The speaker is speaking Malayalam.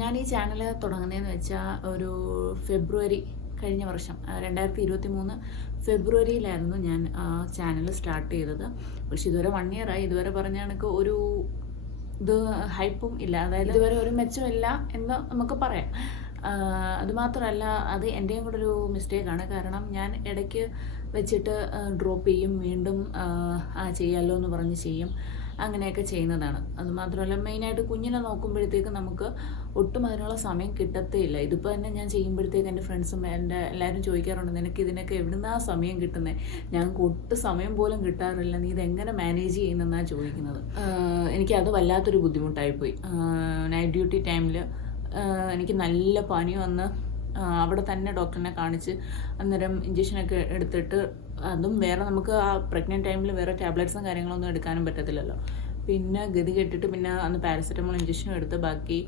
ഞാൻ ഈ ചാനൽ തുടങ്ങുന്നതെന്ന് വെച്ചാൽ ഒരു ഫെബ്രുവരി കഴിഞ്ഞ വർഷം 2023 ഫെബ്രുവരിയിലായിരുന്നു ഞാൻ ചാനൽ സ്റ്റാർട്ട് ചെയ്തത്. പക്ഷെ ഇതുവരെ 1 year ആയി. ഇതുവരെ പറഞ്ഞ കണക്ക് ഒരു ഹൈപ്പും ഇല്ല, അതായത് ഇതുവരെ ഒരു മെച്ചമില്ല എന്ന് നമുക്ക് പറയാം. അതുമാത്രമല്ല, അത് എൻ്റെയും കൂടെ ഒരു മിസ്റ്റേക്കാണ്. കാരണം ഞാൻ ഇടയ്ക്ക് വെച്ചിട്ട് ഡ്രോപ്പ് ചെയ്യും, വീണ്ടും ചെയ്യാമല്ലോ എന്ന് പറഞ്ഞ് ചെയ്യും, അങ്ങനെയൊക്കെ ചെയ്യുന്നതാണ്. അതുമാത്രമല്ല, മെയിനായിട്ട് കുഞ്ഞിനെ നോക്കുമ്പോഴത്തേക്ക് നമുക്ക് ഒട്ടും അതിനുള്ള സമയം കിട്ടത്തേയില്ല. ഇതിപ്പോൾ തന്നെ ഞാൻ ചെയ്യുമ്പോഴത്തേക്ക് എൻ്റെ ഫ്രണ്ട്സും എല്ലാവരും ചോദിക്കാറുണ്ട്, നിനക്ക് ഇതിനൊക്കെ എവിടുന്നാ സമയം കിട്ടുന്നത്? ഞങ്ങൾക്ക് ഒട്ടും സമയം പോലും കിട്ടാറില്ല, നീ ഇതെങ്ങനെ മാനേജ് ചെയ്യുന്നതെന്നാണ് ചോദിക്കുന്നത്. എനിക്കത് വല്ലാത്തൊരു ബുദ്ധിമുട്ടായിപ്പോയി. നൈറ്റ് ഡ്യൂട്ടി ടൈമിൽ എനിക്ക് നല്ല പനി വന്ന് അവിടെ തന്നെ ഡോക്ടറിനെ കാണിച്ച് അന്നേരം ഇഞ്ചക്ഷനൊക്കെ എടുത്തിട്ട്, അതും വേറെ നമുക്ക് ആ പ്രഗ്നൻറ്റ് ടൈമിൽ വേറെ ടാബ്ലറ്റ്സും കാര്യങ്ങളൊന്നും എടുക്കാനും പറ്റത്തില്ലല്ലോ. പിന്നെ ഗതി കെട്ടിട്ട് പിന്നെ അന്ന് പാരസെറ്റമോൾ ഇഞ്ചക്ഷനും എടുത്ത് ബാക്കി